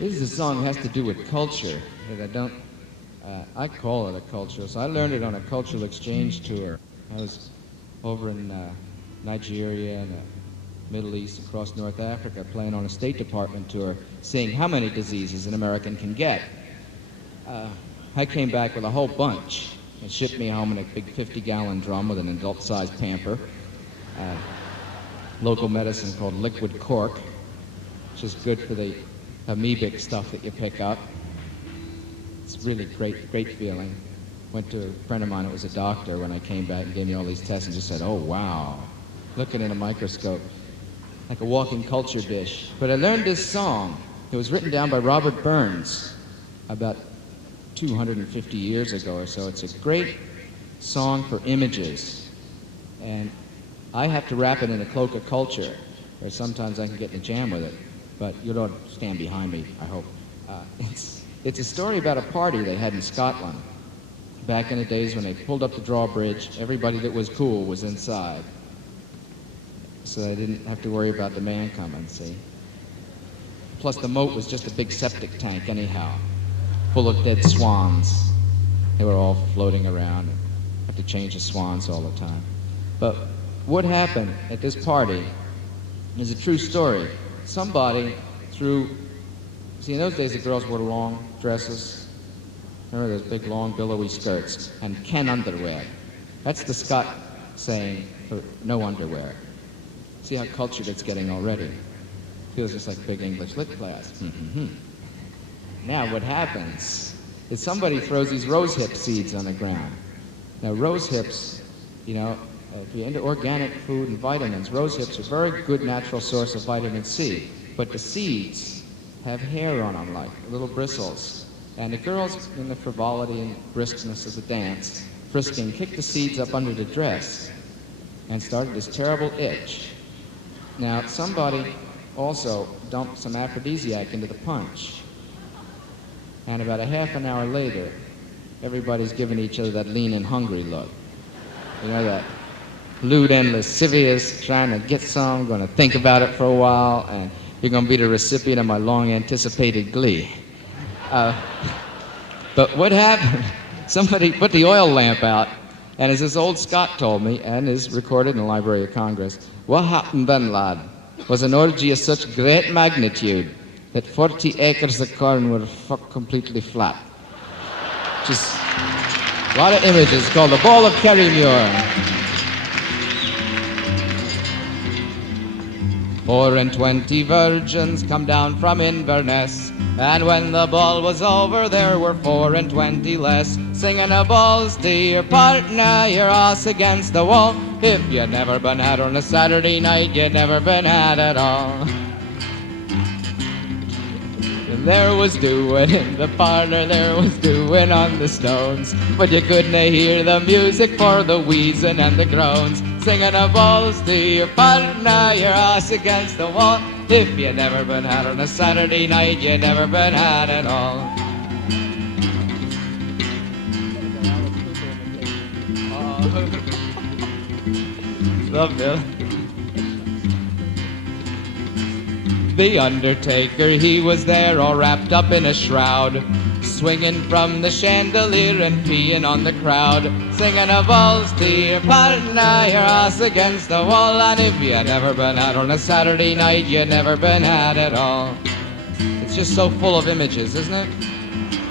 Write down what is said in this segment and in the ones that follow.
This is a song that has to do with culture that I don't, I call it a culture. So I learned it on a cultural exchange tour. I was over in Nigeria and Middle East, across North Africa, playing on a State Department tour, seeing how many diseases an American can get. I came back with a whole bunch and shipped me home in a big 50-gallon drum with an adult-sized pamper. Local medicine called liquid cork, which is good for the amoebic stuff that you pick up. It's really great feeling. Went to a friend of mine that was a doctor when I came back and gave me all these tests and just said, oh, wow, looking in a microscope, like a walking culture dish. But I learned this song. It was written down by Robert Burns about 250 years ago or so. It's a great song for images. And I have to wrap it in a cloak of culture, or sometimes I can get in a jam with it. But you don't stand behind me, I hope. It's a story about a party they had in Scotland. Back in the days when they pulled up the drawbridge, everybody that was cool was inside. So they didn't have to worry about the man coming, see? Plus the moat was just a big septic tank anyhow, full of dead swans. They were all floating around and have to change the swans all the time. But what happened at this party is a true story. Somebody threw, see, in those days the girls wore long dresses. Remember those big long billowy skirts and Ken underwear. That's the Scot saying for no underwear. See how cultured it's getting already. Feels just like big English lit class. Now what happens is somebody throws these rosehip seeds on the ground. Now rosehips, you know, if you're into organic food and vitamins, rosehips are a very good natural source of vitamin C. But the seeds have hair on them, like little bristles. And the girls, in the frivolity and briskness of the dance, frisking, kicked the seeds up under the dress and started this terrible itch. Now, somebody also dumped some aphrodisiac into the punch. And about a half an hour later, everybody's giving each other that lean and hungry look. You know, that lewd and lascivious, trying to get some, going to think about it for a while, and you're going to be the recipient of my long-anticipated glee. But what happened? Somebody put the oil lamp out, and as this old Scot told me, and is recorded in the Library of Congress, what happened then, lad, was an orgy of such great magnitude that 40 acres of corn were completely flat. Just a lot of images called the Ball of Kerrymuir. 24 virgins come down from Inverness, and when the ball was over there were 24 less, singing a balls to your partner, your ass against the wall. If you never been had on a Saturday night, you never been had at all. And there was doing in the parlor, there was doing on the stones, but you couldn't hear the music for the wheezing and the groans. Singing a balls to your partner, your ass against the wall. If you never been had on a Saturday night, you never been had at all. Love Bill. The Undertaker, he was there all wrapped up in a shroud, swinging from the chandelier and peeing on the crowd, singing a balls to your partner, your ass against the wall. And if you never been out on a Saturday night, you never been had at all. It's just so full of images, isn't it?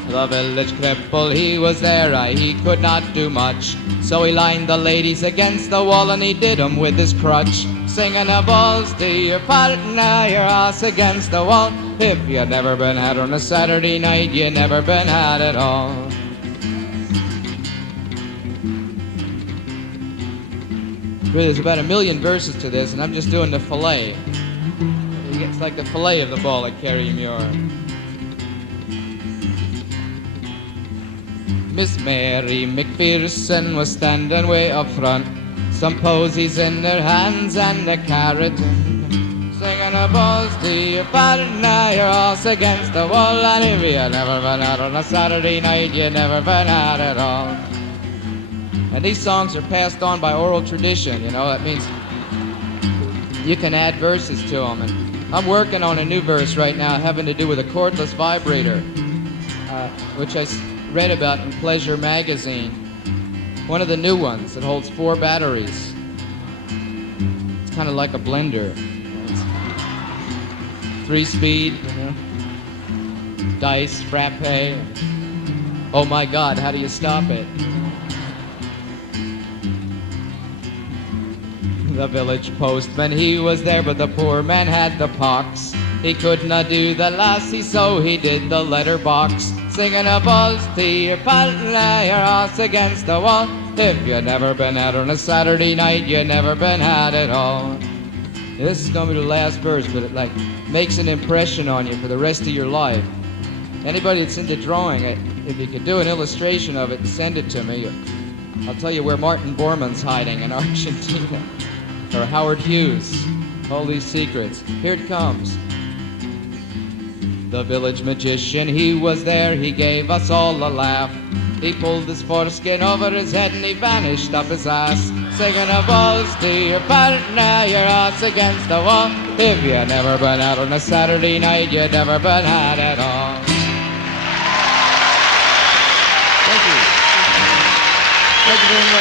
The village cripple, he was there, he could not do much, so he lined the ladies against the wall and he did 'em with his crutch, singing a balls to your partner, your ass against the wall. If you never been had on a Saturday night, you never been had at all. Really, there's about 1 million verses to this, and I'm just doing the fillet. It's like the fillet of the ball at Kerrymuir. Miss Mary McPherson was standing way up front, some posies in her hands and a carrot, singing a balls to your partner, your ass against the wall. And if you never been out on a Saturday night, you never been out at all. And these songs are passed on by oral tradition, you know. That means you can add verses to them, and I'm working on a new verse right now having to do with a cordless vibrator, which I read about in Pleasure magazine. One of the new ones that holds 4 batteries. It's kind of like a blender. 3-speed, you know, dice, frappe. Oh my God, how do you stop it? The village postman, he was there, but the poor man had the pox. He could not do the lassie, so he did the letterbox. Singing a buzz to your partner, your ass against the wall. If you've never been out on a Saturday night, you've never been had at all. This is gonna be the last verse, but it like makes an impression on you for the rest of your life. Anybody that's into drawing it, if you could do an illustration of it and send it to me, I'll tell you where Martin Bormann's hiding in Argentina. Or Howard Hughes. All these secrets. Here it comes. The village magician, he was there, he gave us all a laugh. He pulled his foreskin over his head and he vanished up his ass. Singing a buzz to your partner, your ass against the wall. If you never been out on a Saturday night, you never been had at all. Thank you. Thank you very much.